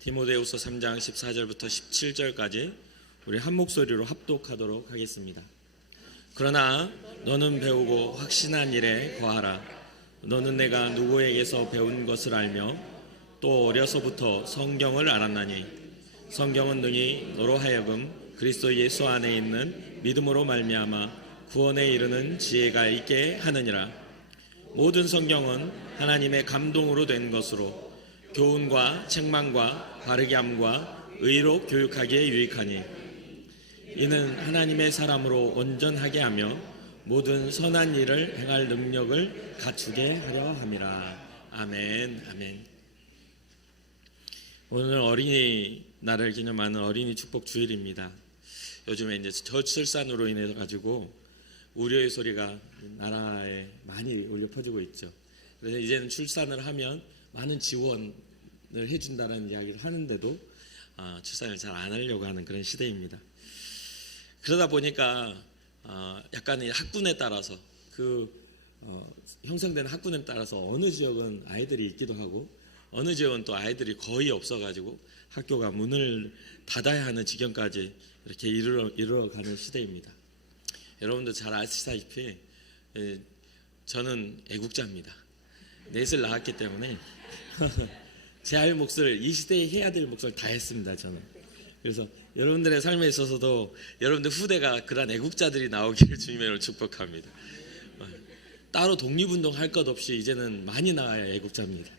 디모데후서 3장 14절부터 17절까지 우리 한 목소리로 합독하도록 하겠습니다. 그러나 너는 배우고 확신한 일에 거하라. 너는 내가 누구에게서 배운 것을 알며 또 어려서부터 성경을 알았나니 성경은 능히 너로 하여금 그리스도 예수 안에 있는 믿음으로 말미암아 구원에 이르는 지혜가 있게 하느니라. 모든 성경은 하나님의 감동으로 된 것으로 교훈과 책망과 바르게 함과 의로 교육하기에 유익하니 이는 하나님의 사람으로 온전하게 하며 모든 선한 일을 행할 능력을 갖추게 하려 함이라. 아멘. 아멘. 오늘 어린이날을 기념하는 어린이 축복 주일입니다. 요즘에 이제 저출산으로 인해 가지고 우려의 소리가 나라에 많이 울려 퍼지고 있죠. 그래서 이제는 출산을 하면 많은 지원을 해준다는 이야기를 하는데도 출산을 잘 안 하려고 하는 그런 시대입니다. 그러다 보니까 약간 학군에 따라서 형성되는 학군에 따라서 어느 지역은 아이들이 있기도 하고 어느 지역은 또 아이들이 거의 없어가지고 학교가 문을 닫아야 하는 지경까지 이렇게 이르러가는 시대입니다. 여러분도 잘 아시다시피 저는 애국자입니다. 넷을 낳았기 때문에 제 할 몫을 이 시대에 해야 될 몫을 다 했습니다. 저는. 그래서 여러분들의 삶에 있어서도 여러분들 후대가 그런 애국자들이 나오기를 주님으로 축복합니다. 따로 독립운동 할 것 없이 이제는 많이 나와야 애국자입니다.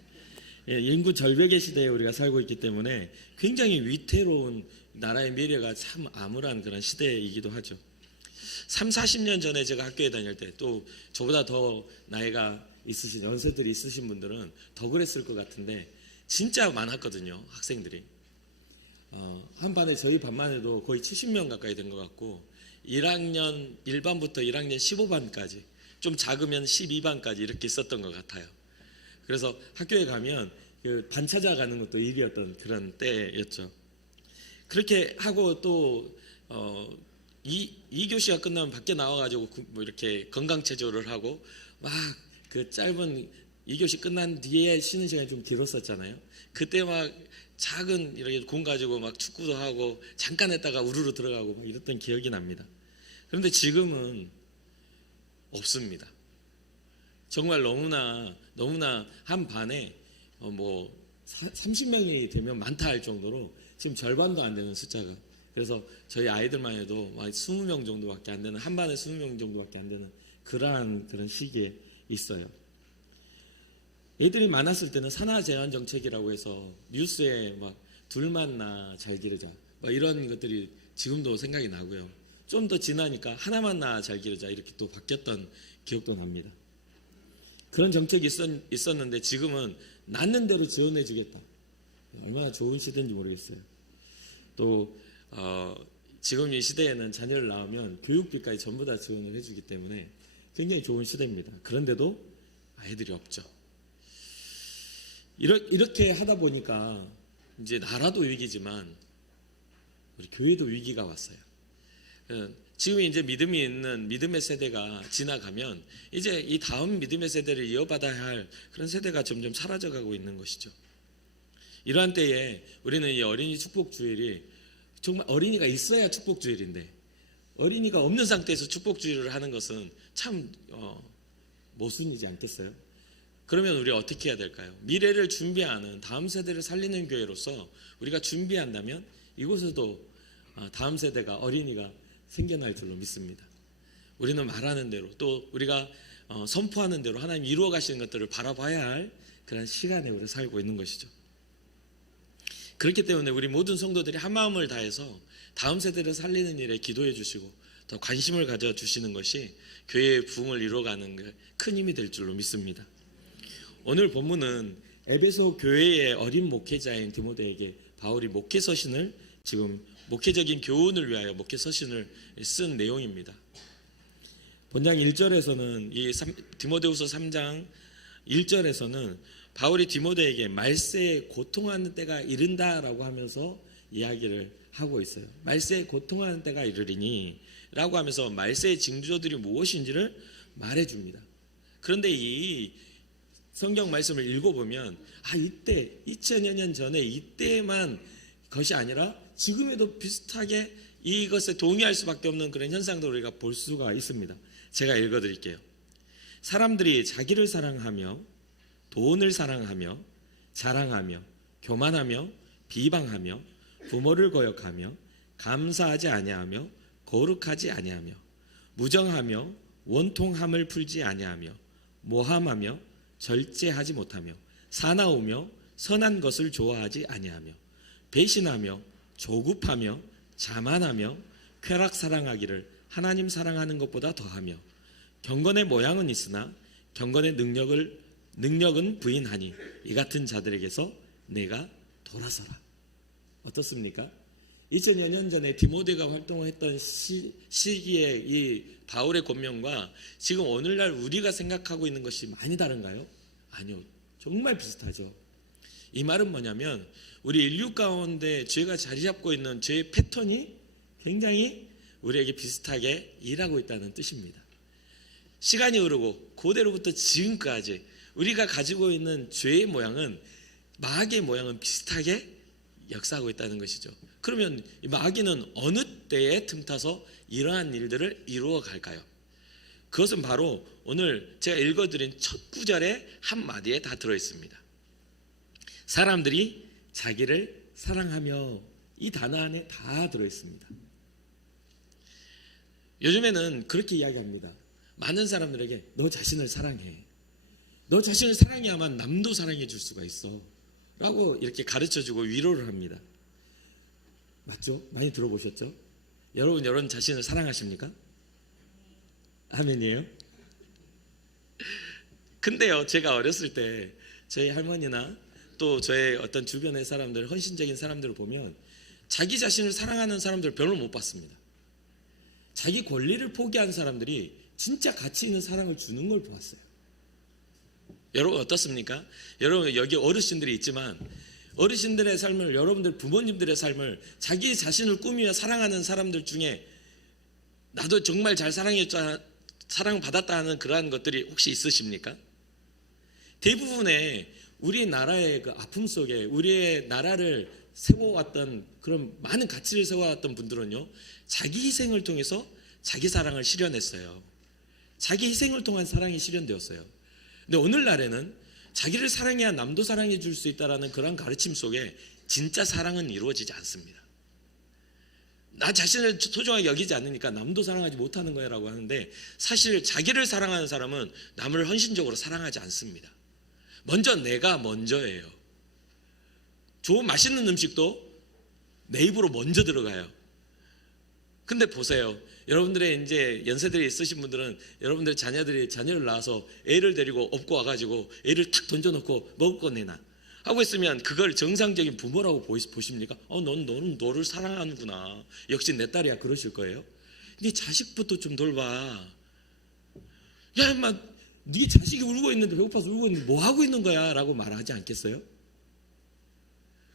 인구 절벽의 시대에 우리가 살고 있기 때문에 굉장히 위태로운 나라의 미래가 참 암울한 그런 시대이기도 하죠. 30-40년 전에 제가 학교에 다닐 때 또 저보다 더 나이가 있으신 연세들이 있으신 분들은 더 그랬을 것 같은데 진짜 많았거든요. 학생들이 한 반에 저희 반만 해도 거의 70명 가까이 된 것 같고 1학년 1반부터 1학년 15반까지 좀 작으면 12반까지 이렇게 있었던 것 같아요. 그래서 학교에 가면 반 찾아가는 것도 일이었던 그런 때였죠. 그렇게 하고 또 2교시가 끝나면 밖에 나와가지고 뭐 이렇게 건강체조를 하고 막 그 짧은 2교시 끝난 뒤에 쉬는 시간이 좀 길었었잖아요. 그때 막 작은 이렇게 공 가지고 막 축구도 하고 잠깐 했다가 우르르 들어가고 막 이랬던 기억이 납니다. 그런데 지금은 없습니다. 정말 너무나 한 반에 뭐 30명이 되면 많다 할 정도로 지금 절반도 안 되는 숫자가, 그래서 저희 아이들만 해도 20명 정도밖에 안 되는, 한 반에 20명 정도밖에 안 되는 그런 시기에 있어요. 애들이 많았을 때는 산하 제한 정책이라고 해서 뉴스에 막 둘만 낳아 잘 기르자 막 이런 것들이 지금도 생각이 나고요. 좀 더 지나니까 하나만 낳아 잘 기르자 이렇게 또 바뀌었던 기억도 납니다. 그런 정책이 있었는데 지금은 낳는 대로 지원해 주겠다. 얼마나 좋은 시대인지 모르겠어요. 또 지금 이 시대에는 자녀를 낳으면 교육비까지 전부 다 지원을 해주기 때문에 굉장히 좋은 시대입니다. 그런데도 아이들이 없죠. 이렇게 하다 보니까 이제 나라도 위기지만 우리 교회도 위기가 왔어요. 지금 이제 믿음이 있는 믿음의 세대가 지나가면 이제 이 다음 믿음의 세대를 이어받아야 할 그런 세대가 점점 사라져가고 있는 것이죠. 이러한 때에 우리는 이 어린이 축복 주일이 정말 어린이가 있어야 축복 주일인데 어린이가 없는 상태에서 축복 주일을 하는 것은 참 모순이지 않겠어요? 그러면 우리가 어떻게 해야 될까요? 미래를 준비하는 다음 세대를 살리는 교회로서 우리가 준비한다면 이곳에도 다음 세대가 어린이가 생겨날 줄로 믿습니다. 우리는 말하는 대로 또 우리가 선포하는 대로 하나님 이루어 가시는 것들을 바라봐야 할 그런 시간에 우리가 살고 있는 것이죠. 그렇기 때문에 우리 모든 성도들이 한 마음을 다해서 다음 세대를 살리는 일에 기도해 주시고 더 관심을 가져주시는 것이 교회의 부흥을 이루어가는 큰 힘이 될 줄로 믿습니다. 오늘 본문은 에베소 교회의 어린 목회자인 디모데에게 바울이 목회 서신을 지금 목회적인 교훈을 위하여 목회 서신을 쓴 내용입니다. 본장 1절에서는 이 디모데후서 3장 1절에서는 바울이 디모데에게 말세에 고통하는 때가 이른다라고 하면서 이야기를 하고 있어요. 말세에 고통하는 때가 이르리니 라고 하면서 말세의 징조들이 무엇인지를 말해줍니다. 그런데 이 성경 말씀을 읽어보면 이때 2000여 년 전에 이때만 것이 아니라 지금에도 비슷하게 이것에 동의할 수밖에 없는 그런 현상도 우리가 볼 수가 있습니다. 제가 읽어드릴게요. 사람들이 자기를 사랑하며 돈을 사랑하며 자랑하며 교만하며 비방하며 부모를 거역하며 감사하지 아니하며 거룩하지 아니하며 무정하며 원통함을 풀지 아니하며 모함하며 절제하지 못하며 사나우며 선한 것을 좋아하지 아니하며 배신하며 조급하며 자만하며 쾌락 사랑하기를 하나님 사랑하는 것보다 더하며 경건의 모양은 있으나 경건의 능력은 부인하니 이 같은 자들에게서 내가 돌아서라. 어떻습니까? 2000여 년 전에 디모데가 활동했던 시기에 이 바울의 권면과 지금 오늘날 우리가 생각하고 있는 것이 많이 다른가요? 아니요. 정말 비슷하죠. 이 말은 뭐냐면 우리 인류 가운데 죄가 자리 잡고 있는 죄의 패턴이 굉장히 우리에게 비슷하게 일하고 있다는 뜻입니다. 시간이 흐르고 고대로부터 지금까지 우리가 가지고 있는 죄의 모양은 마귀의 모양은 비슷하게 역사하고 있다는 것이죠. 그러면 마귀는 어느 때에 틈타서 이러한 일들을 이루어 갈까요? 그것은 바로 오늘 제가 읽어드린 첫 구절의 한마디에 다 들어있습니다. 사람들이 자기를 사랑하며, 이 단어 안에 다 들어있습니다. 요즘에는 그렇게 이야기합니다. 많은 사람들에게 너 자신을 사랑해. 너 자신을 사랑해야만 남도 사랑해 줄 수가 있어 라고 이렇게 가르쳐주고 위로를 합니다. 맞죠? 많이 들어보셨죠? 여러분 자신을 사랑하십니까? 아멘이에요? 근데요, 제가 어렸을 때 저희 할머니나 또 저의 어떤 주변의 사람들, 헌신적인 사람들을 보면 자기 자신을 사랑하는 사람들을 별로 못 봤습니다. 자기 권리를 포기한 사람들이 진짜 가치 있는 사랑을 주는 걸 보았어요. 여러분 어떻습니까? 여러분 여기 어르신들이 있지만 어르신들의 삶을, 여러분들 부모님들의 삶을 자기 자신을 꾸미며 사랑하는 사람들 중에 나도 정말 잘 사랑받았다 하는 그러한 것들이 혹시 있으십니까? 대부분의 우리나라의 그 아픔 속에 우리의 나라를 세워왔던 그런 많은 가치를 세워왔던 분들은요, 자기 희생을 통해서 자기 사랑을 실현했어요. 자기 희생을 통한 사랑이 실현되었어요. 근데 오늘날에는 자기를 사랑해야 남도 사랑해 줄 수 있다는 그런 가르침 속에 진짜 사랑은 이루어지지 않습니다. 나 자신을 소중하게 여기지 않으니까 남도 사랑하지 못하는 거야 라고 하는데, 사실 자기를 사랑하는 사람은 남을 헌신적으로 사랑하지 않습니다. 먼저 내가 먼저예요. 좋은 맛있는 음식도 내 입으로 먼저 들어가요. 근데 보세요. 여러분들의 이제 연세들이 있으신 분들은 여러분들의 자녀를 낳아서 애를 데리고 업고 와가지고 애를 탁 던져놓고 먹을 거 내놔 하고 있으면 그걸 정상적인 부모라고 보십니까? 너는 너를 사랑하는구나. 역시 내 딸이야. 그러실 거예요. 네 자식부터 좀 돌봐. 야, 인마, 네 자식이 울고 있는데, 배고파서 울고 있는데 뭐 하고 있는 거야? 라고 말하지 않겠어요?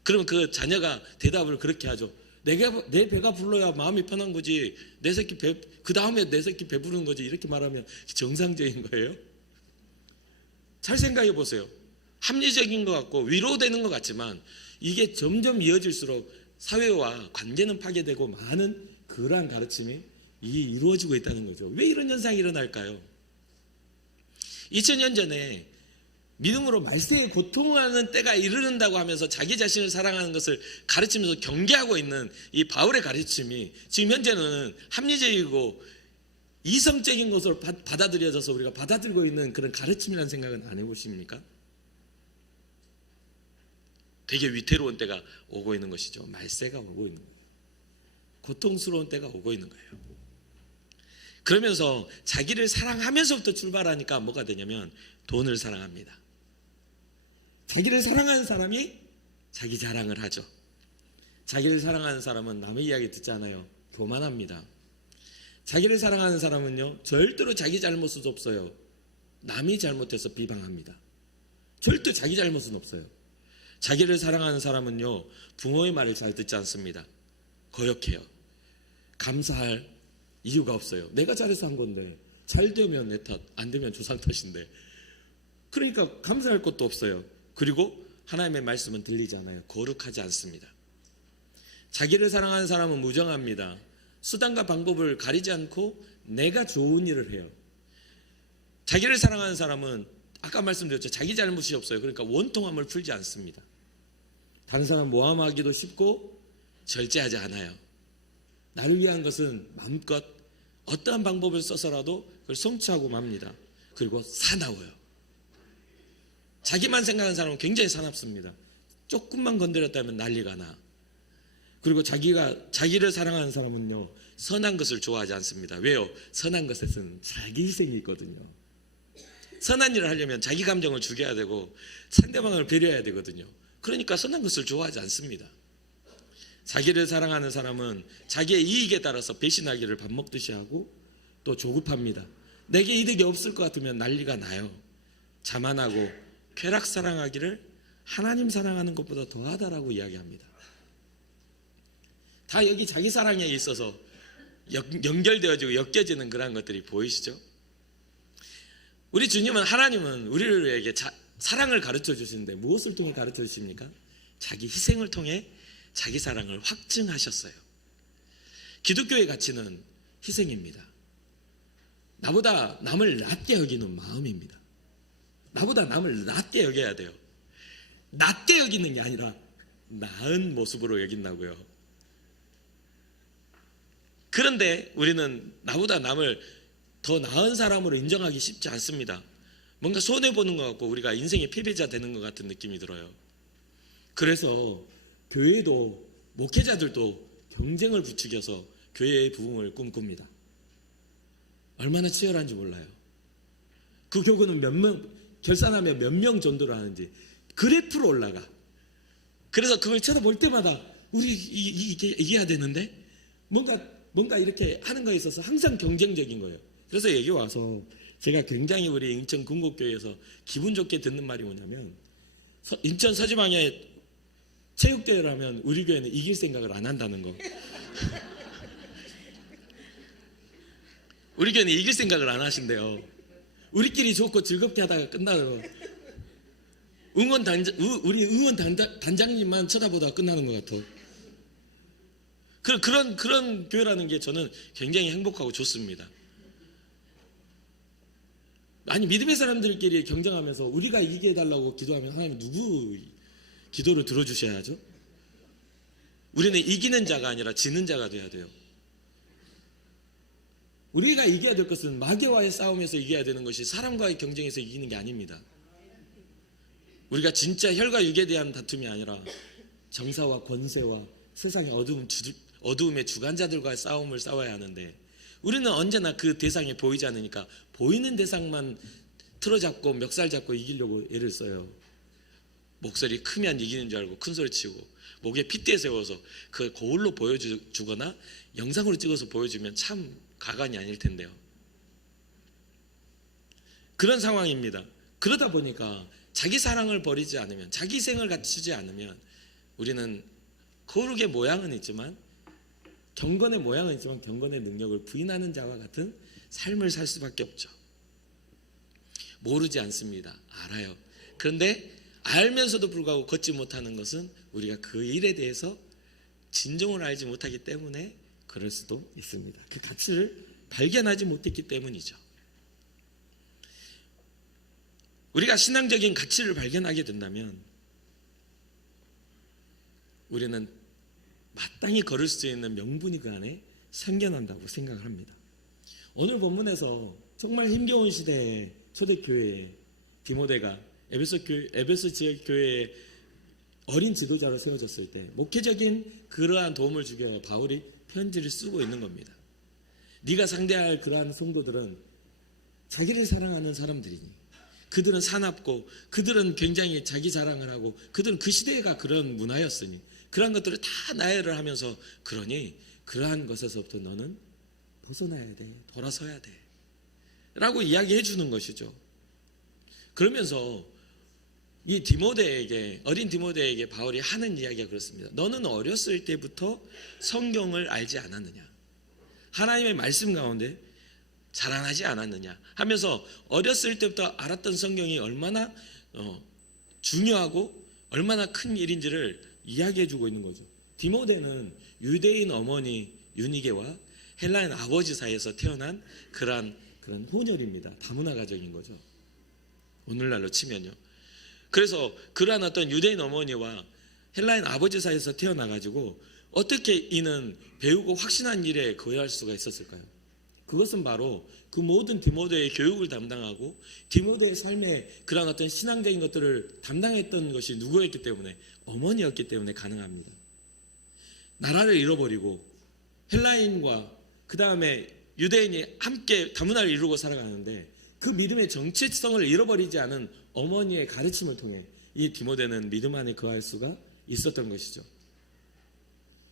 그러면 그 자녀가 대답을 그렇게 하죠. 내 배가 불러야 마음이 편한 거지. 내 새끼 그 다음에 내 새끼 배부른 거지. 이렇게 말하면 정상적인 거예요? 잘 생각해 보세요. 합리적인 것 같고 위로되는 것 같지만 이게 점점 이어질수록 사회와 관계는 파괴되고 많은 그러한 가르침이 이루어지고 있다는 거죠. 왜 이런 현상이 일어날까요? 2000년 전에 믿음으로 말세에 고통하는 때가 이르는다고 하면서 자기 자신을 사랑하는 것을 가르치면서 경계하고 있는 이 바울의 가르침이 지금 현재는 합리적이고 이성적인 것으로 받아들여져서 우리가 받아들이고 있는 그런 가르침이라는 생각은 안 해보십니까? 되게 위태로운 때가 오고 있는 것이죠. 말세가 오고 있는 거예요. 고통스러운 때가 오고 있는 거예요. 그러면서 자기를 사랑하면서부터 출발하니까 뭐가 되냐면 돈을 사랑합니다. 자기를 사랑하는 사람이 자기 자랑을 하죠. 자기를 사랑하는 사람은 남의 이야기 듣지 않아요. 교만합니다. 자기를 사랑하는 사람은요, 절대로 자기 잘못은 없어요. 남이 잘못해서 비방합니다. 절대 자기 잘못은 없어요. 자기를 사랑하는 사람은요, 부모의 말을 잘 듣지 않습니다. 거역해요. 감사할 이유가 없어요. 내가 잘해서 한 건데, 잘 되면 내 탓, 안 되면 조상 탓인데 그러니까 감사할 것도 없어요. 그리고 하나님의 말씀은 들리지 않아요. 거룩하지 않습니다. 자기를 사랑하는 사람은 무정합니다. 수단과 방법을 가리지 않고 내가 좋은 일을 해요. 자기를 사랑하는 사람은 아까 말씀드렸죠. 자기 잘못이 없어요. 그러니까 원통함을 풀지 않습니다. 다른 사람 모함하기도 쉽고 절제하지 않아요. 나를 위한 것은 마음껏 어떠한 방법을 써서라도 그걸 성취하고 맙니다. 그리고 사나워요. 자기만 생각하는 사람은 굉장히 사납습니다. 조금만 건드렸다면 난리가 나. 그리고 자기를 사랑하는 사람은요, 선한 것을 좋아하지 않습니다. 왜요? 선한 것에서는 자기 희생이 있거든요. 선한 일을 하려면 자기 감정을 죽여야 되고 상대방을 배려해야 되거든요. 그러니까 선한 것을 좋아하지 않습니다. 자기를 사랑하는 사람은 자기의 이익에 따라서 배신하기를 밥 먹듯이 하고 또 조급합니다. 내게 이득이 없을 것 같으면 난리가 나요. 자만하고 쾌락 사랑하기를 하나님 사랑하는 것보다 더하다라고 이야기합니다. 다 여기 자기 사랑에 있어서 연결되어지고 엮여지는 그런 것들이 보이시죠? 우리 주님은, 하나님은 우리에게 사랑을 가르쳐 주시는데 무엇을 통해 가르쳐 주십니까? 자기 희생을 통해 자기 사랑을 확증하셨어요. 기독교의 가치는 희생입니다. 나보다 남을 낮게 여기는 마음입니다. 나보다 남을 낮게 여겨야 돼요. 낮게 여기는 게 아니라 나은 모습으로 여긴다고요. 그런데 우리는 나보다 남을 더 나은 사람으로 인정하기 쉽지 않습니다. 뭔가 손해보는 것 같고 우리가 인생의 패배자 되는 것 같은 느낌이 들어요. 그래서 교회도, 목회자들도 경쟁을 부추겨서 교회의 부흥을 꿈꿉니다. 얼마나 치열한지 몰라요. 그 교구는 결산하면 몇 명 전도를 하는지 그래프로 올라가. 그래서 그걸 쳐다볼 때마다 우리 이겨야 되는데 뭔가 이렇게 하는 거에 있어서 항상 경쟁적인 거예요. 그래서 여기 와서 제가 굉장히 우리 인천 군곡교회에서 기분 좋게 듣는 말이 뭐냐면, 인천 서지방에 체육대회를 하면 우리 교회는 이길 생각을 안 한다는 거. 우리 교회는 이길 생각을 안 하신대요. 우리끼리 좋고 즐겁게 하다가 끝나요. 우리 응원 단장님만 쳐다보다가 끝나는 것 같아. 그런 교회라는 게 저는 굉장히 행복하고 좋습니다. 아니, 믿음의 사람들끼리 경쟁하면서 우리가 이기게 해달라고 기도하면 하나님 누구 기도를 들어주셔야죠? 우리는 이기는 자가 아니라 지는 자가 돼야 돼요. 우리가 이겨야 될 것은 마귀와의 싸움에서 이겨야 되는 것이 사람과의 경쟁에서 이기는 게 아닙니다. 우리가 진짜 혈과 육에 대한 다툼이 아니라 정사와 권세와 세상의 어두움의 주관자들과의 싸움을 싸워야 하는데, 우리는 언제나 그 대상에 보이지 않으니까 보이는 대상만 틀어잡고 멱살 잡고 이기려고 애를 써요. 목소리 크면 이기는 줄 알고 큰 소리 치고, 목에 핏대 세워서 그걸 거울로 보여주거나 영상으로 찍어서 보여주면 참 가관이 아닐 텐데요. 그런 상황입니다. 그러다 보니까 자기 사랑을 버리지 않으면, 자기 희생을 갖추지 않으면 우리는 거룩의 모양은 있지만, 경건의 모양은 있지만 경건의 능력을 부인하는 자와 같은 삶을 살 수밖에 없죠. 모르지 않습니다. 알아요. 그런데 알면서도 불구하고 걷지 못하는 것은 우리가 그 일에 대해서 진정을 알지 못하기 때문에 그럴 수도 있습니다. 그 가치를 발견하지 못했기 때문이죠. 우리가 신앙적인 가치를 발견하게 된다면 우리는 마땅히 걸을 수 있는 명분이 그 안에 생겨난다고 생각을 합니다. 오늘 본문에서 정말 힘겨운 시대에 초대교회에 디모데가 에베소 지역 교회에 어린 지도자로 세워졌을 때 목회적인 그러한 도움을 주기 위해 바울이 편지를 쓰고 있는 겁니다. 네가 상대할 그러한 성도들은 자기를 사랑하는 사람들이니, 그들은 사납고 그들은 굉장히 자기 자랑을 하고 그들은 그 시대가 그런 문화였으니 그러한 것들을 다 나열을 하면서, 그러니 그러한 것에서부터 너는 벗어나야 돼, 돌아서야 돼 라고 이야기해 주는 것이죠. 그러면서 이 디모데에게, 어린 디모데에게 바울이 하는 이야기가 그렇습니다. 너는 어렸을 때부터 성경을 알지 않았느냐? 하나님의 말씀 가운데 자라나지 않았느냐 하면서 어렸을 때부터 알았던 성경이 얼마나 중요하고 얼마나 큰 일인지를 이야기해 주고 있는 거죠. 디모데는 유대인 어머니 유니게와 헬라인 아버지 사이에서 태어난 그런 혼혈입니다. 다문화 가정인 거죠. 오늘날로 치면요. 그래서 그러한 어떤 유대인 어머니와 헬라인 아버지 사이에서 태어나가지고 어떻게 이는 배우고 확신한 일에 거여할 수가 있었을까요? 그것은 바로 그 모든 디모데의 교육을 담당하고 디모데의 삶에 그런 어떤 신앙적인 것들을 담당했던 것이 누구였기 때문에, 어머니였기 때문에 가능합니다. 나라를 잃어버리고 헬라인과 그 다음에 유대인이 함께 다문화를 이루고 살아가는데 그 믿음의 정체성을 잃어버리지 않은 어머니의 가르침을 통해 이 디모데는 믿음 안에 거할 수가 있었던 것이죠.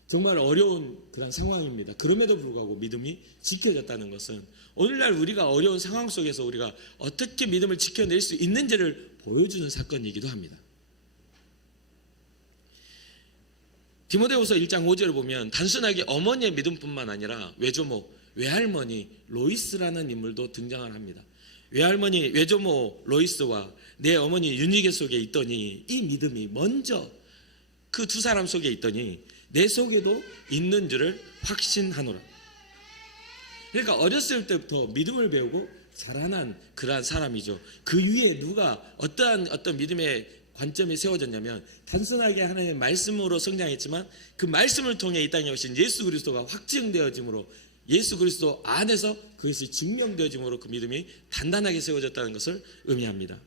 정말 어려운 그런 상황입니다. 그럼에도 불구하고 믿음이 지켜졌다는 것은 오늘날 우리가 어려운 상황 속에서 우리가 어떻게 믿음을 지켜낼 수 있는지를 보여주는 사건이기도 합니다. 디모데후서 1장 5절을 보면 단순하게 어머니의 믿음뿐만 아니라 외조모, 외할머니 로이스라는 인물도 등장을 합니다. 외할머니 외조모 로이스와 내 어머니 유니게 속에 있더니 이 믿음이 먼저 그 두 사람 속에 있더니 내 속에도 있는 줄을 확신하노라. 그러니까 어렸을 때부터 믿음을 배우고 자라난 그러한 사람이죠. 그 위에 누가 어떤 믿음의 관점이 세워졌냐면 단순하게 하나님의 말씀으로 성장했지만 그 말씀을 통해 이 땅에 오신 예수 그리스도가 확증되어짐으로 예수 그리스도 안에서 그것이 증명되어짐으로 그 믿음이 단단하게 세워졌다는 것을 의미합니다.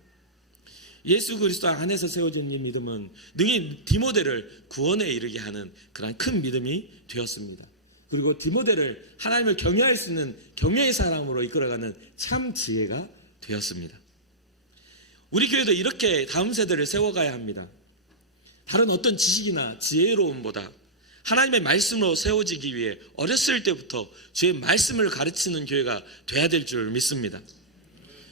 예수 그리스도 안에서 세워진 이 믿음은 능히 디모데를 구원에 이르게 하는 그런 큰 믿음이 되었습니다. 그리고 디모데를 하나님을 경외할 수 있는 경외의 사람으로 이끌어가는 참 지혜가 되었습니다. 우리 교회도 이렇게 다음 세대를 세워가야 합니다. 다른 어떤 지식이나 지혜로움보다 하나님의 말씀으로 세워지기 위해 어렸을 때부터 주의 말씀을 가르치는 교회가 돼야 될 줄 믿습니다.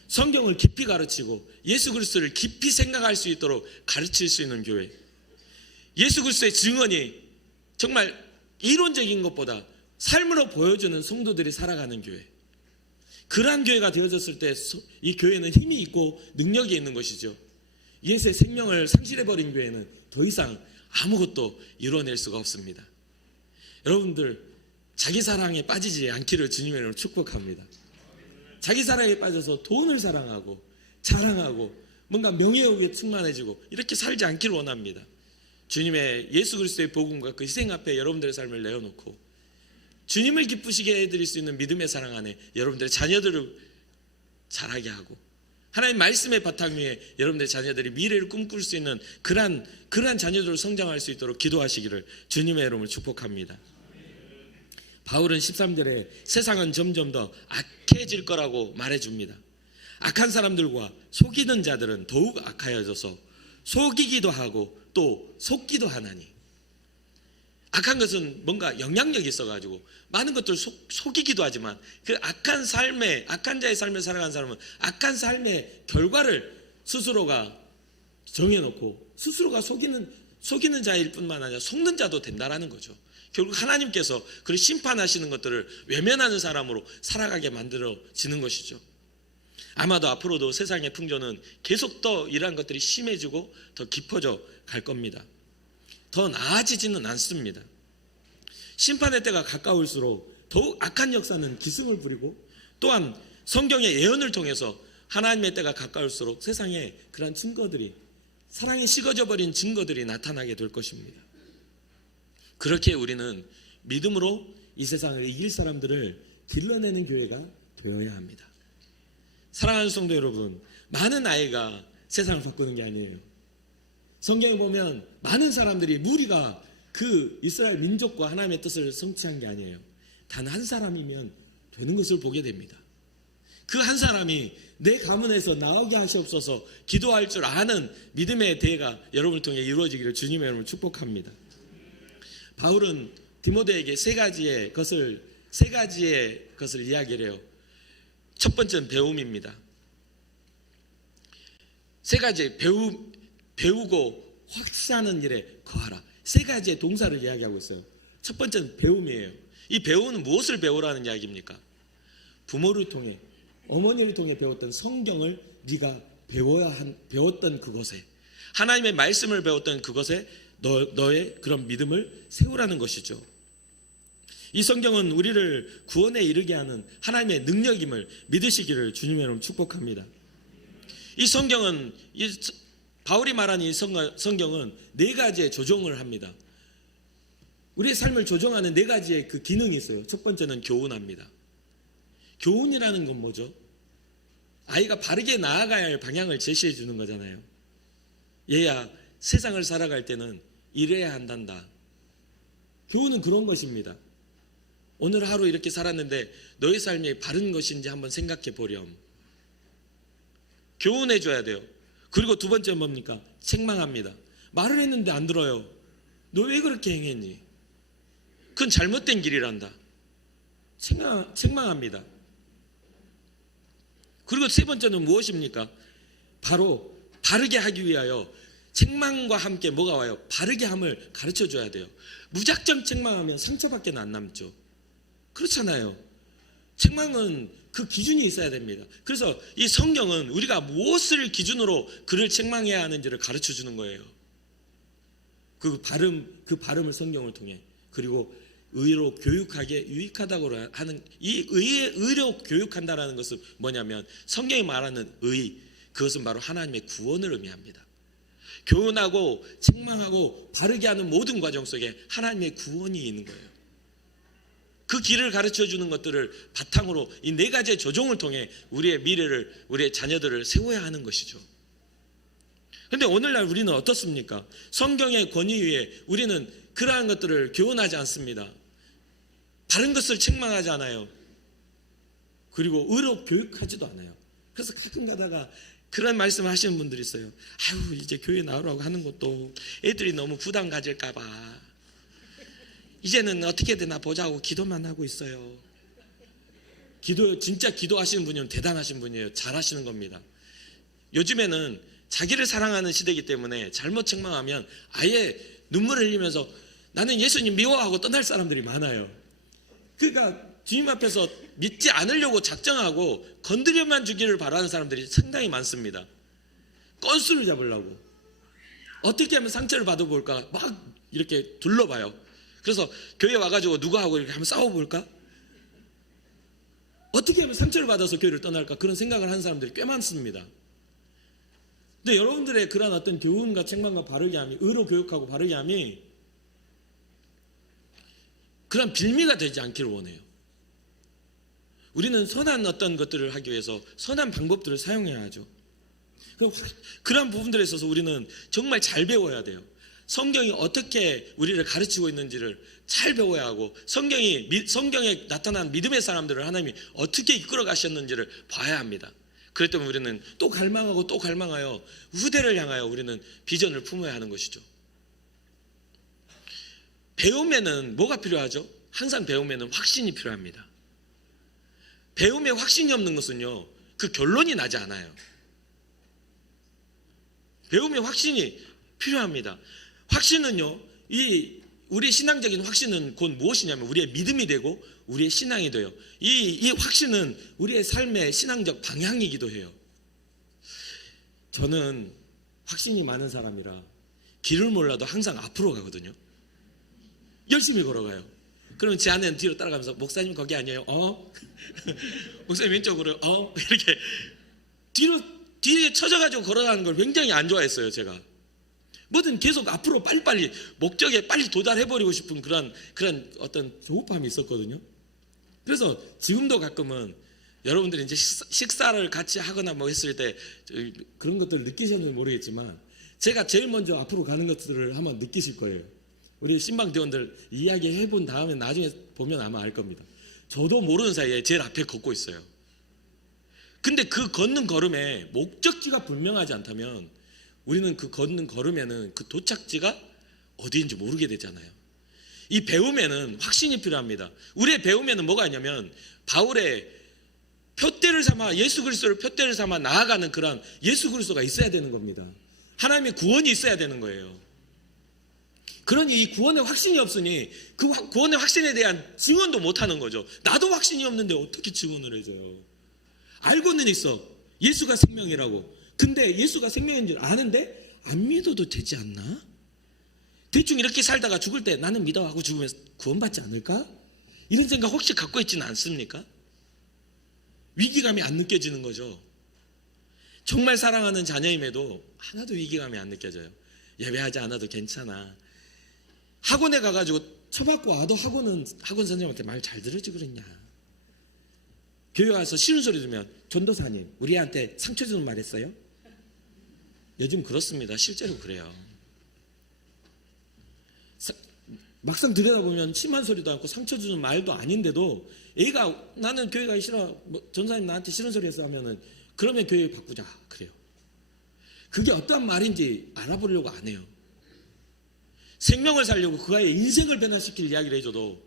성경을 깊이 가르치고 예수 그리스도를 깊이 생각할 수 있도록 가르칠 수 있는 교회, 예수 그리스도의 증언이 정말 이론적인 것보다 삶으로 보여주는 성도들이 살아가는 교회, 그러한 교회가 되어졌을 때 이 교회는 힘이 있고 능력이 있는 것이죠. 예수의 생명을 상실해버린 교회는 더 이상 아무것도 이뤄낼 수가 없습니다. 여러분들 자기 사랑에 빠지지 않기를 주님의 이름으로 축복합니다. 자기 사랑에 빠져서 돈을 사랑하고 자랑하고 뭔가 명예욕에 충만해지고 이렇게 살지 않기를 원합니다. 주님의 예수 그리스도의 복음과 그 희생 앞에 여러분들의 삶을 내어놓고 주님을 기쁘시게 해드릴 수 있는 믿음의 사랑 안에 여러분들의 자녀들을 자라게 하고 하나님 말씀의 바탕 위에 여러분들의 자녀들이 미래를 꿈꿀 수 있는 그러한 자녀들을 성장할 수 있도록 기도하시기를 주님의 이름으로 축복합니다. 바울은 13절에 세상은 점점 더 악해질 거라고 말해줍니다. 악한 사람들과 속이는 자들은 더욱 악하여져서 속이기도 하고 또 속기도 하나니, 악한 것은 뭔가 영향력이 있어가지고 많은 것들을 속이기도 하지만 그 악한 자의 삶을 살아가는 사람은 악한 삶의 결과를 스스로가 정해놓고 스스로가 속이는 자일 뿐만 아니라 속는 자도 된다라는 거죠. 결국 하나님께서 그를 심판하시는 것들을 외면하는 사람으로 살아가게 만들어지는 것이죠. 아마도 앞으로도 세상의 풍조는 계속 더 이러한 것들이 심해지고 더 깊어져 갈 겁니다. 더 나아지지는 않습니다. 심판의 때가 가까울수록 더욱 악한 역사는 기승을 부리고 또한 성경의 예언을 통해서 하나님의 때가 가까울수록 세상에 그런 증거들이, 사랑이 식어져 버린 증거들이 나타나게 될 것입니다. 그렇게 우리는 믿음으로 이 세상을 이길 사람들을 길러내는 교회가 되어야 합니다. 사랑하는 성도 여러분, 많은 아이가 세상을 바꾸는 게 아니에요. 성경에 보면 많은 사람들이, 무리가 그 이스라엘 민족과 하나님의 뜻을 성취한 게 아니에요. 단 한 사람이면 되는 것을 보게 됩니다. 그 한 사람이 내 가문에서 나오게 하시옵소서 기도할 줄 아는 믿음의 대회가 여러분을 통해 이루어지기를 주님의 이름으로 축복합니다. 바울은 디모데에게 세 가지의 것을 이야기를 해요. 첫 번째는 배움입니다. 세 가지, 배우고 확신하는 일에 거하라. 세 가지의 동사를 이야기하고 있어요. 첫 번째는 배움이에요. 이 배우는 무엇을 배우라는 이야기입니까? 부모를 통해, 어머니를 통해 배웠던 성경을 네가 배웠던 그것에, 하나님의 말씀을 배웠던 그것에 너의 그런 믿음을 세우라는 것이죠. 이 성경은 우리를 구원에 이르게 하는 하나님의 능력임을 믿으시기를 주님의 이름으로 축복합니다. 이 성경은, 바울이 말하는 이 성경은 네 가지의 조종을 합니다. 우리의 삶을 조종하는 네 가지의 그 기능이 있어요. 첫 번째는 교훈합니다. 교훈이라는 건 뭐죠? 아이가 바르게 나아가야 할 방향을 제시해 주는 거잖아요. 얘야, 세상을 살아갈 때는 이래야 한단다. 교훈은 그런 것입니다. 오늘 하루 이렇게 살았는데 너의 삶이 바른 것인지 한번 생각해 보렴. 교훈해 줘야 돼요. 그리고 두 번째 뭡니까? 책망합니다. 말을 했는데 안 들어요. 너 왜 그렇게 행했니? 그건 잘못된 길이란다. 책망합니다. 그리고 세 번째는 무엇입니까? 바로 바르게 하기 위하여 책망과 함께 뭐가 와요? 바르게 함을 가르쳐 줘야 돼요. 무작정 책망하면 상처밖에 안 남죠. 그렇잖아요. 책망은 그 기준이 있어야 됩니다. 그래서 이 성경은 우리가 무엇을 기준으로 그를 책망해야 하는지를 가르쳐 주는 거예요. 그 발음을 성경을 통해. 그리고 의로 교육하게 유익하다고 하는, 이 의로 교육한다라는 것은 뭐냐면 성경이 말하는 의, 그것은 바로 하나님의 구원을 의미합니다. 교훈하고 책망하고 바르게 하는 모든 과정 속에 하나님의 구원이 있는 거예요. 그 길을 가르쳐 주는 것들을 바탕으로 이 네 가지의 조종을 통해 우리의 미래를, 우리의 자녀들을 세워야 하는 것이죠. 그런데 오늘날 우리는 어떻습니까? 성경의 권위 위에 우리는 그러한 것들을 교훈하지 않습니다. 바른 것을 책망하지 않아요. 그리고 의로 교육하지도 않아요. 그래서 가끔 가다가 그런 말씀을 하시는 분들이 있어요. 아유, 이제 교회 나오라고 하는 것도 애들이 너무 부담 가질까 봐 이제는 어떻게 되나 보자고 기도만 하고 있어요. 진짜 기도하시는 분이면 대단하신 분이에요. 잘하시는 겁니다. 요즘에는 자기를 사랑하는 시대이기 때문에 잘못 책망하면 아예 눈물을 흘리면서 나는 예수님 미워하고 떠날 사람들이 많아요. 그러니까 주님 앞에서 믿지 않으려고 작정하고 건드려만 주기를 바라는 사람들이 상당히 많습니다. 건수를 잡으려고. 어떻게 하면 상처를 받아볼까 막 이렇게 둘러봐요. 그래서 교회 와가지고 누구하고 이렇게 한번 싸워볼까? 어떻게 하면 상처를 받아서 교회를 떠날까? 그런 생각을 하는 사람들이 꽤 많습니다. 근데 여러분들의 그런 어떤 교훈과 책망과 바르게 함이, 의로 교육하고 바르게 함이 그런 빌미가 되지 않기를 원해요. 우리는 선한 어떤 것들을 하기 위해서 선한 방법들을 사용해야 하죠. 그런 부분들에 있어서 우리는 정말 잘 배워야 돼요. 성경이 어떻게 우리를 가르치고 있는지를 잘 배워야 하고, 성경에 나타난 믿음의 사람들을 하나님이 어떻게 이끌어 가셨는지를 봐야 합니다. 그렇기 때문에 우리는 또 갈망하고 또 갈망하여 후대를 향하여 우리는 비전을 품어야 하는 것이죠. 배움에는 뭐가 필요하죠? 항상 배움에는 확신이 필요합니다. 배움에 확신이 없는 것은요, 그 결론이 나지 않아요. 배움에 확신이 필요합니다. 확신은요, 우리의 신앙적인 확신은 곧 무엇이냐면 우리의 믿음이 되고 우리의 신앙이 돼요. 이 확신은 우리의 삶의 신앙적 방향이기도 해요. 저는 확신이 많은 사람이라 길을 몰라도 항상 앞으로 가거든요. 열심히 걸어가요. 그러면 제 아내는 뒤로 따라가면서 목사님 거기 아니에요? 목사님 왼쪽으로 이렇게 뒤에 쳐져가지고 걸어가는 걸 굉장히 안 좋아했어요. 제가 뭐든 계속 앞으로 빨리빨리 목적에 빨리 도달해버리고 싶은 그런 어떤 조급함이 있었거든요. 그래서 지금도 가끔은 여러분들이 이제 식사를 같이 하거나 뭐 했을 때 그런 것들을 느끼셨는지 모르겠지만 제가 제일 먼저 앞으로 가는 것들을 한번 느끼실 거예요. 우리 신방 대원들 이야기 해본 다음에 나중에 보면 아마 알 겁니다. 저도 모르는 사이에 제일 앞에 걷고 있어요. 근데 그 걷는 걸음에 목적지가 분명하지 않다면 우리는 그 걷는 걸음에는 그 도착지가 어디인지 모르게 되잖아요. 이 배움에는 확신이 필요합니다. 우리의 배움에는 뭐가 있냐면 바울의 표대를 삼아 예수 그리스도를 표대를 삼아 나아가는 그런 예수 그리스도가 있어야 되는 겁니다. 하나님의 구원이 있어야 되는 거예요. 그러니 이 구원의 확신이 없으니 그 구원의 확신에 대한 증언도 못하는 거죠. 나도 확신이 없는데 어떻게 증언을 해줘요? 알고는 있어. 예수가 생명이라고. 근데 예수가 생명인 줄 아는데 안 믿어도 되지 않나? 대충 이렇게 살다가 죽을 때 나는 믿어 하고 죽으면 구원받지 않을까? 이런 생각 혹시 갖고 있지는 않습니까? 위기감이 안 느껴지는 거죠. 정말 사랑하는 자녀임에도 하나도 위기감이 안 느껴져요. 예배하지 않아도 괜찮아. 학원에 가가지고 쳐받고 와도 학원 선생님한테 말 잘 들으지 그랬냐. 교회 와서 싫은 소리 들으면 전도사님 우리한테 상처 주는 말 했어요? 요즘 그렇습니다. 실제로 그래요. 막상 들여다보면 심한 소리도 않고 상처 주는 말도 아닌데도 애가 나는 교회 가기 싫어, 전사님 나한테 싫은 소리 했어 하면은 그러면 교회 바꾸자 그래요. 그게 어떤 말인지 알아보려고 안 해요. 생명을 살려고 그 아이의 인생을 변화시킬 이야기를 해줘도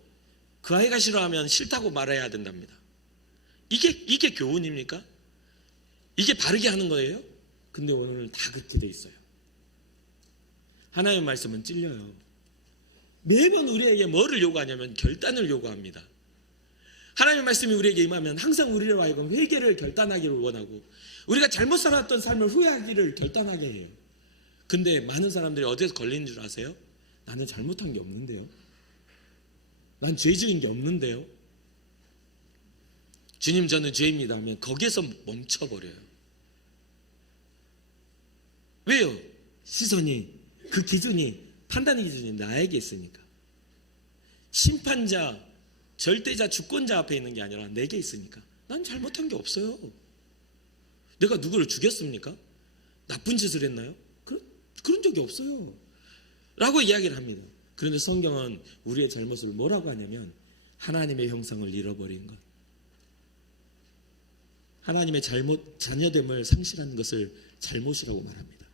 그 아이가 싫어하면 싫다고 말해야 된답니다. 이게 교훈입니까? 이게 바르게 하는 거예요? 근데 오늘 다 그렇게 돼 있어요. 하나님의 말씀은 찔려요. 매번 우리에게 뭐를 요구하냐면 결단을 요구합니다. 하나님의 말씀이 우리에게 임하면 항상 우리를 하여금 회개를 결단하기를 원하고 우리가 잘못 살았던 삶을 후회하기를 결단하게 해요. 근데 많은 사람들이 어디에서 걸리는 줄 아세요? 나는 잘못한 게 없는데요. 난 죄 지은 게 없는데요. 주님 저는 죄입니다 하면 거기에서 멈춰버려요. 왜요? 시선이 그 기준이 판단의 기준이 나에게 있으니까. 심판자, 절대자, 주권자 앞에 있는 게 아니라 내게 있으니까. 난 잘못한 게 없어요. 내가 누구를 죽였습니까? 나쁜 짓을 했나요? 그런 적이 없어요. 라고 이야기를 합니다. 그런데 성경은 우리의 잘못을 뭐라고 하냐면 하나님의 형상을 잃어버린 것. 하나님의 자녀됨을 상실한 것을 잘못이라고 말합니다.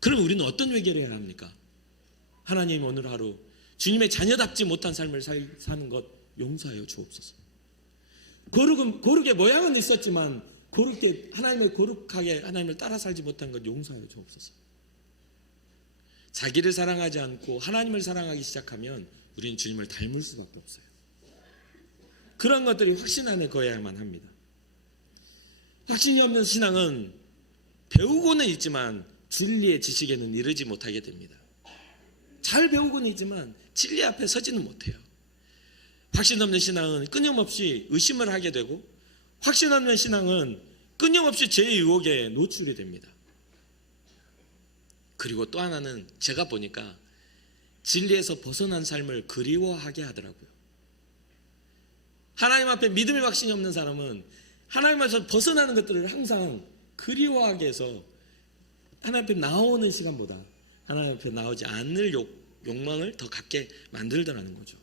그럼 우리는 어떤 회개를 해야 합니까? 하나님 오늘 하루 주님의 자녀답지 못한 삶을 사는 것 용서하여 주옵소서. 거룩의 모양은 있었지만 거룩하게 하나님을 따라 살지 못한 것 용서하여 주옵소서. 자기를 사랑하지 않고 하나님을 사랑하기 시작하면 우리는 주님을 닮을 수밖에 없어요. 그런 것들이 확신 안에 거해야만 합니다. 확신이 없는 신앙은 배우고는 있지만 진리의 지식에는 이르지 못하게 됩니다. 잘 배우고는 있지만 진리 앞에 서지는 못해요. 확신 없는 신앙은 끊임없이 의심을 하게 되고 확신 없는 신앙은 끊임없이 죄의 유혹에 노출이 됩니다. 그리고 또 하나는 제가 보니까 진리에서 벗어난 삶을 그리워하게 하더라고요. 하나님 앞에 믿음의 확신이 없는 사람은 하나님 앞에서 벗어나는 것들을 항상 그리워하게 해서 하나님 앞에 나오는 시간보다 하나님 앞에 나오지 않을 욕망을 더 갖게 만들더라는 거죠.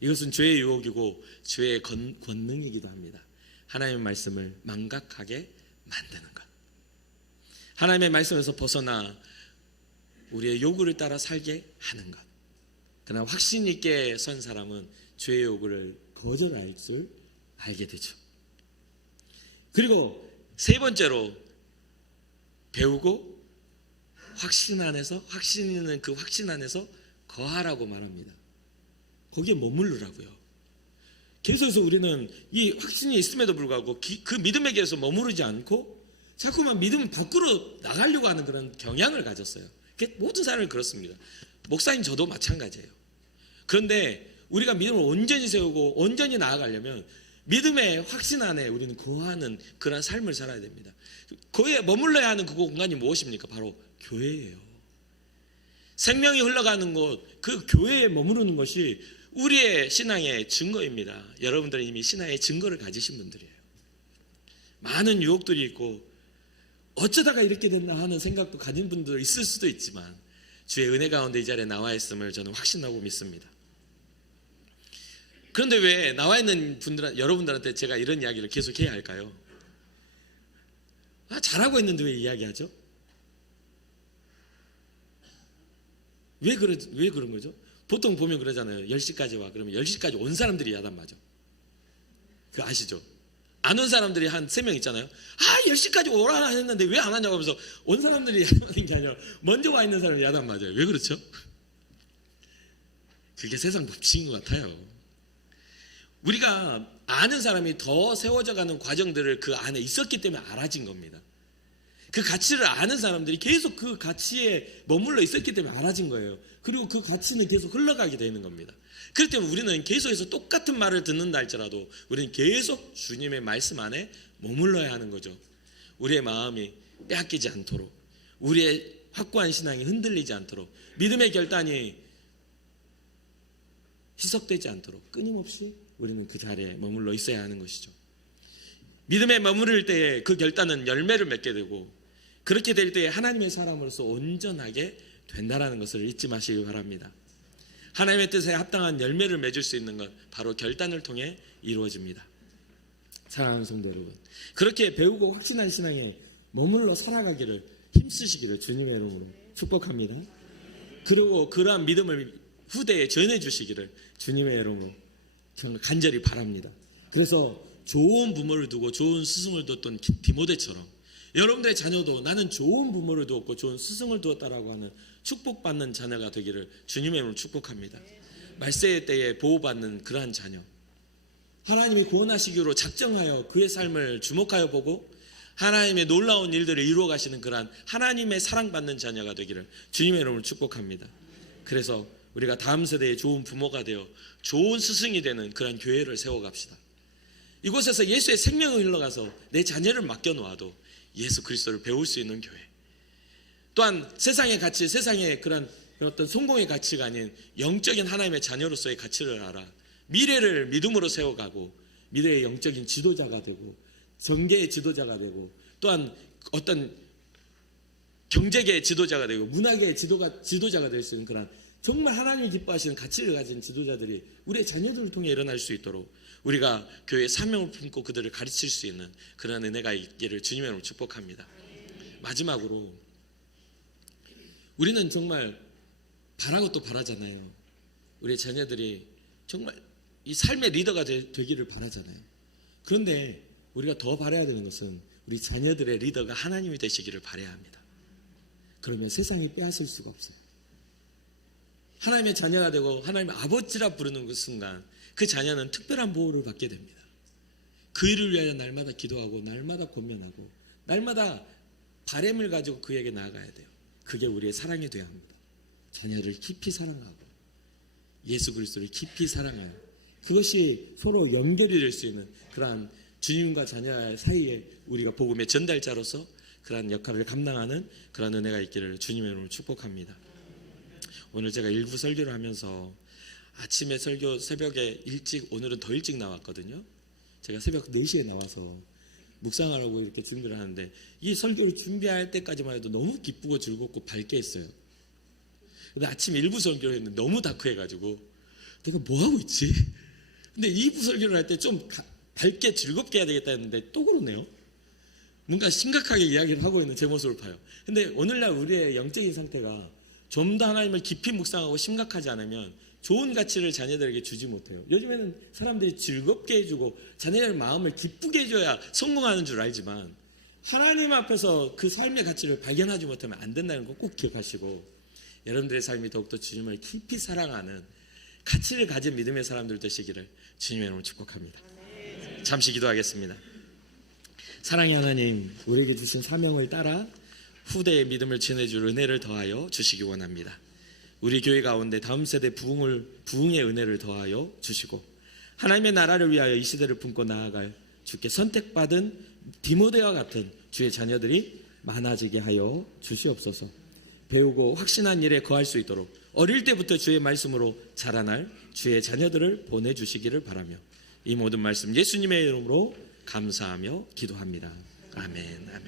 이것은 죄의 유혹이고 죄의 권능이기도 합니다. 하나님의 말씀을 망각하게 만드는 것. 하나님의 말씀에서 벗어나 우리의 요구를 따라 살게 하는 것. 그러나 확신 있게 선 사람은 죄의 요구를 거절할 줄 알게 되죠. 그리고 세 번째로 배우고 확신 있는 그 확신 안에서 거하라고 말합니다. 거기에 머무르라고요. 계속해서 우리는 이 확신이 있음에도 불구하고 그 믿음에 계속 머무르지 않고 자꾸만 믿음 밖으로 나가려고 하는 그런 경향을 가졌어요. 모든 사람이 그렇습니다. 목사님 저도 마찬가지예요. 그런데 우리가 믿음을 온전히 세우고 온전히 나아가려면 믿음의 확신 안에 우리는 거하는 그런 삶을 살아야 됩니다. 거기에 머물러야 하는 그 공간이 무엇입니까? 바로 교회예요. 생명이 흘러가는 곳, 그 교회에 머무르는 것이 우리의 신앙의 증거입니다. 여러분들은 이미 신앙의 증거를 가지신 분들이에요. 많은 유혹들이 있고 어쩌다가 이렇게 됐나 하는 생각도 가진 분도 있을 수도 있지만 주의 은혜 가운데 이 자리에 나와 있음을 저는 확신하고 믿습니다. 그런데 왜 나와 있는 여러분들한테 제가 이런 이야기를 계속 해야 할까요? 잘하고 있는데 왜 이야기하죠? 왜 그런 거죠? 보통 보면 그러잖아요. 10시까지 와. 그러면 10시까지 온 사람들이 야단 맞아. 그거 아시죠? 안 온 사람들이 한 3명 있잖아요. 10시까지 오라 했는데 왜 안 왔냐고 하면서 온 사람들이 야단맞는 게 아니라 먼저 와 있는 사람이 야단 맞아요. 왜 그렇죠? 그게 세상 법칙인 것 같아요. 우리가 아는 사람이 더 세워져 가는 과정들을 그 안에 있었기 때문에 알아진 겁니다. 그 가치를 아는 사람들이 계속 그 가치에 머물러 있었기 때문에 알아진 거예요. 그리고 그 가치는 계속 흘러가게 되는 겁니다. 그렇기 때문에 우리는 계속해서 똑같은 말을 듣는다 할지라도 우리는 계속 주님의 말씀 안에 머물러야 하는 거죠. 우리의 마음이 빼앗기지 않도록, 우리의 확고한 신앙이 흔들리지 않도록, 믿음의 결단이 희석되지 않도록 끊임없이 우리는 그 자리에 머물러 있어야 하는 것이죠. 믿음에 머무를 때에 그 결단은 열매를 맺게 되고, 그렇게 될 때에 하나님의 사람으로서 온전하게 된다라는 것을 잊지 마시기 바랍니다. 하나님의 뜻에 합당한 열매를 맺을 수 있는 것 바로 결단을 통해 이루어집니다. 사랑하는 성도 여러분, 그렇게 배우고 확신한 신앙에 머물러 살아가기를 힘쓰시기를 주님의 이름으로 축복합니다. 그리고 그러한 믿음을 후대에 전해주시기를 주님의 이름으로 간절히 바랍니다. 그래서 좋은 부모를 두고 좋은 스승을 두었던 디모데처럼 여러분들의 자녀도 나는 좋은 부모를 두었고 좋은 스승을 두었다라고 하는 축복받는 자녀가 되기를 주님의 이름으로 축복합니다. 말세의 때에 보호받는 그러한 자녀, 하나님이 구원하시기로 작정하여 그의 삶을 주목하여 보고 하나님의 놀라운 일들을 이루어 가시는 그러한 하나님의 사랑받는 자녀가 되기를 주님의 이름으로 축복합니다. 그래서 우리가 다음 세대의 좋은 부모가 되어 좋은 스승이 되는 그러한 교회를 세워갑시다. 이곳에서 예수의 생명을 흘러가서 내 자녀를 맡겨놓아도 예수 그리스도를 배울 수 있는 교회, 또한 세상의 가치, 세상의 그런 어떤 성공의 가치가 아닌 영적인 하나님의 자녀로서의 가치를 알아 미래를 믿음으로 세워가고 미래의 영적인 지도자가 되고 정계의 지도자가 되고 또한 어떤 경제계의 지도자가 되고 문화계의 지도자가 될 수 있는 그런 정말 하나님이 기뻐하시는 가치를 가진 지도자들이 우리의 자녀들을 통해 일어날 수 있도록 우리가 교회의 사명을 품고 그들을 가르칠 수 있는 그런 은혜가 있기를 주님의 이름으로 축복합니다. 마지막으로 우리는 정말 바라고 또 바라잖아요. 우리의 자녀들이 정말 이 삶의 리더가 되기를 바라잖아요. 그런데 우리가 더 바라야 되는 것은 우리 자녀들의 리더가 하나님이 되시기를 바라야 합니다. 그러면 세상이 빼앗을 수가 없어요. 하나님의 자녀가 되고 하나님의 아버지라 부르는 그 순간 그 자녀는 특별한 보호를 받게 됩니다. 그 일을 위하여 날마다 기도하고 날마다 권면하고 날마다 바램을 가지고 그에게 나아가야 돼요. 그게 우리의 사랑이 되어야 합니다. 자녀를 깊이 사랑하고 예수 그리스도를 깊이 사랑하여 그것이 서로 연결이 될 수 있는 그러한 주님과 자녀 사이에 우리가 복음의 전달자로서 그러한 역할을 감당하는 그런 은혜가 있기를 주님의 이름으로 축복합니다. 오늘 제가 일부 설교를 하면서 아침에 설교 새벽에 일찍, 오늘은 더 일찍 나왔거든요. 제가 새벽 4시에 나와서 묵상하라고 이렇게 준비를 하는데 이 설교를 준비할 때까지만 해도 너무 기쁘고 즐겁고 밝게 했어요. 근데 아침 1부 설교를 했는데 너무 다크해가지고 내가 뭐하고 있지? 근데 2부 설교를 할 때 좀 밝게 즐겁게 해야 되겠다 했는데 또 그러네요. 뭔가 심각하게 이야기를 하고 있는 제 모습을 봐요. 근데 오늘날 우리의 영적인 상태가 좀 더 하나님을 깊이 묵상하고 심각하지 않으면 좋은 가치를 자녀들에게 주지 못해요. 요즘에는 사람들이 즐겁게 해주고 자녀의 마음을 기쁘게 해줘야 성공하는 줄 알지만 하나님 앞에서 그 삶의 가치를 발견하지 못하면 안 된다는 거 꼭 기억하시고 여러분들의 삶이 더욱더 주님을 깊이 사랑하는 가치를 가진 믿음의 사람들 되시기를 주님의 이름으로 축복합니다. 잠시 기도하겠습니다. 사랑의 하나님, 우리에게 주신 사명을 따라 후대의 믿음을 전해줄 은혜를 더하여 주시기 원합니다. 우리 교회 가운데 다음 세대 부흥의 은혜를 더하여 주시고 하나님의 나라를 위하여 이 시대를 품고 나아갈 주께 선택받은 디모데와 같은 주의 자녀들이 많아지게 하여 주시옵소서. 배우고 확신한 일에 거할 수 있도록 어릴 때부터 주의 말씀으로 자라날 주의 자녀들을 보내주시기를 바라며 이 모든 말씀 예수님의 이름으로 감사하며 기도합니다. 아멘. 아멘.